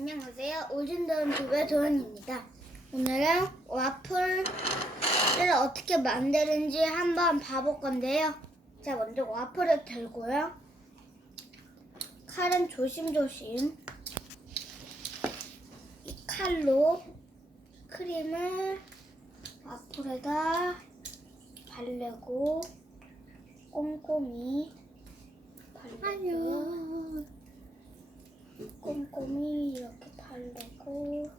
안녕하세요. 오진도원 집의 도현입니다. 오늘은 와플을 어떻게 만드는지 한번 봐볼 건데요. 자, 먼저 와플을 들고요. 칼은 조심조심 이 칼로 크림을 와플에다 바르고 꼼꼼히 바르고요. 꼼꼼히 이렇게 바르고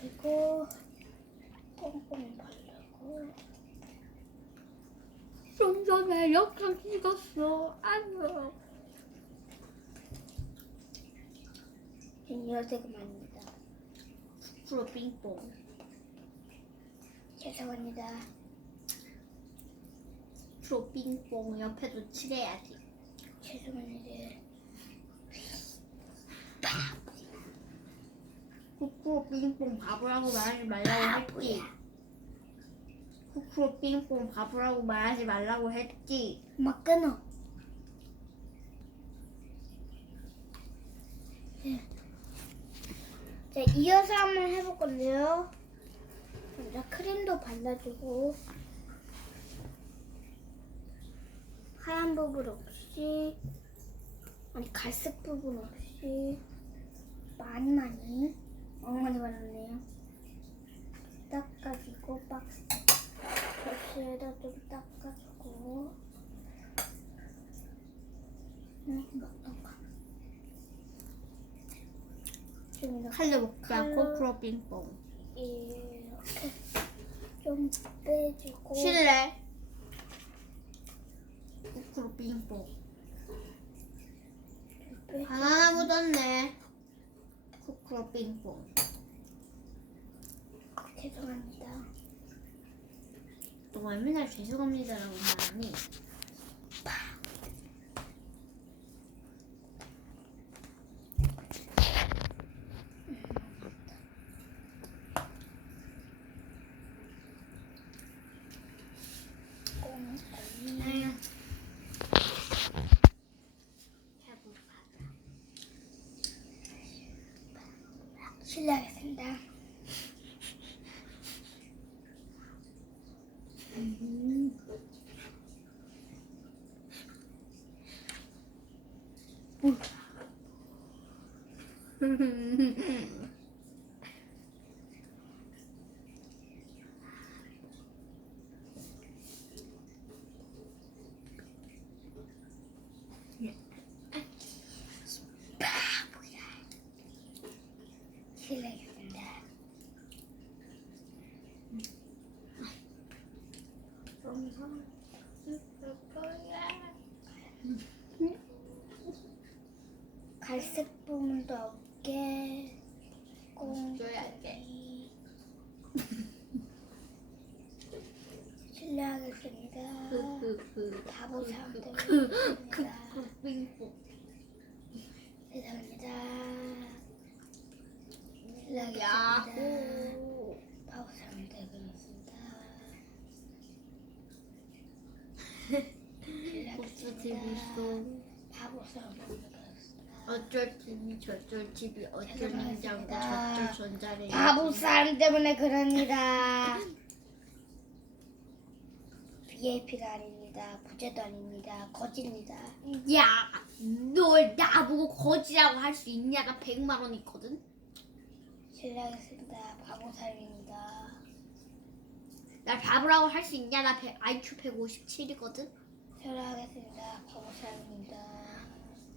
그리고 꼼꼼히 바르고 좀 전에 영상 찍었어. 안녕. 이어색만입니다. 프로 빙봉. 죄송합니다. 프로 빙봉 옆에도 칠해야지. 죄송합니다. 쿠쿠로 빙봉 바보라고 말하지 말라고 했지. 쿠쿠로 빙봉 바보라고 말하지 말라고 했지. 막 끊어. 네. 자, 이어서 한번 해볼 건데요. 먼저 크림도 발라주고 하얀 부분 없이 아니 갈색 부분 없이 많이 많이 많이 발랐네요. 닦아주고 박스 박스에다 좀 닦아주고 음, 먹던가. 좀 칼로 먹자. 칼로. 쿠쿠로 빙봉. 이렇게 좀 빼주고? 쿠쿠로 빙봉. 빼- 바나나 묻었네. 쿠쿠로 빙봉. 죄송합니다. 너왜 맨날 죄송합니다라고 말하니? 꼼꼼히 실례하겠습니다. 실례하겠습니다. 갈색 부분도 없게 꼼꼼히 실례하겠습니다. 바보 사람 때문입니다. 빙봉. 죄송합니다. 실례하겠습니다. 바보 사람 때문입니다. 바보 사람 때문입니다. 어쩔 TV 저쩔 TV 어쩔. 냉장고 저쩔 전자레인지 바보 사람 때문에 그럽니다. VIP가 아닙니다. 부재도 아닙니다. 거짓입니다. 야널 나보고 거지라고 할 수 있냐 나 100만 원 있거든 실례하겠습니다. 바보 사람입니다. 나 바보라고 할 수 있냐 나 100, IQ 157이거든 실례하겠습니다. 바보 사람입니다.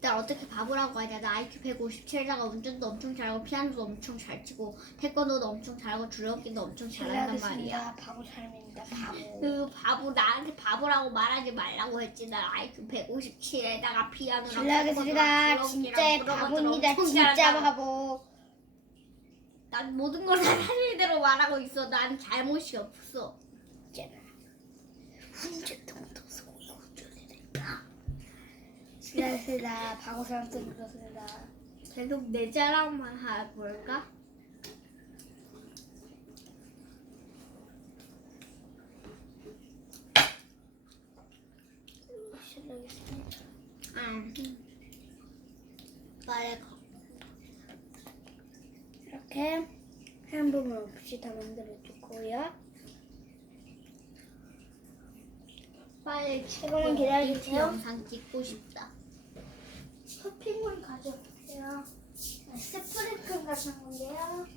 날 어떻게 바보라고 하냐 나 IQ 157에다가 운전도 엄청 잘하고 피아노도 엄청 잘 치고 태권도도 엄청 잘하고 줄넘기도 엄청 잘한단 말이야 실례하겠습니다. 바보 사람입니다. 바보. 그 바보 나한테 바보라고 말하지 말라고 했지 난 IQ 157에다가 피아노랑 실례하겠습니다. 태권도랑 진짜 줄넘기랑 바보입니다. 엄청 진짜 잘한다고. 바보. 난 모든 걸다 사실대로 말하고 있어. 난 잘못이 없어. 있잖아. 훈제통도 소리 어쩌리니까. 실례하겠습니다. 바보 사람 때문에 그렇습니다. 계속 내 자랑만 해볼까? 실례하겠습니다. 응. 빨리 가. 이렇게 한 부분 없이 다 만들어 주고요. 빨리 조금만 기다려주세요. 영상 찍고 싶다. 쇼핑몰 가져올게요. 스프링클 같은 건데요.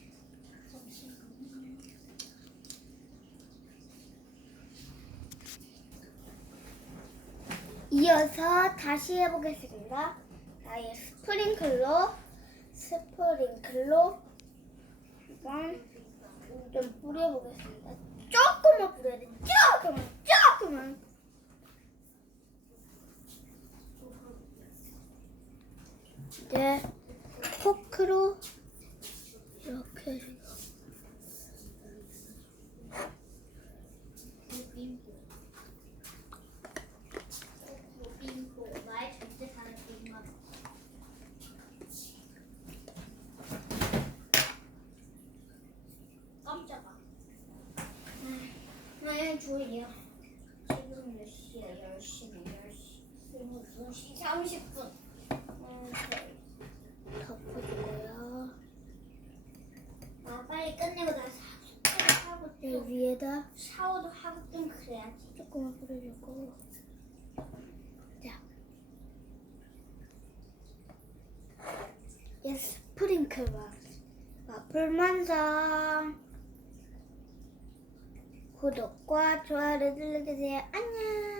이어서 다시 해보겠습니다. 나의 스프링클로 스프링클로 한번 좀 뿌려보겠습니다. 조금만 뿌려야 돼. 조금만, 조금만. 이제 포크로 이렇게 해서 나의 전체 사는 게임만. 깜짝아. 네, 조이요. 지금 몇 시야? 10시, 10시. 2시 30분. 덮어주고요. 아, 빨리 끝내고 나 샤워 하고 이좀 위에다 샤워도 하고 좀 그래야지. 조금만 뿌려주고. 자. 이 스프링클 와. 와플 만성. 구독과 좋아요를 눌러주세요. 안녕.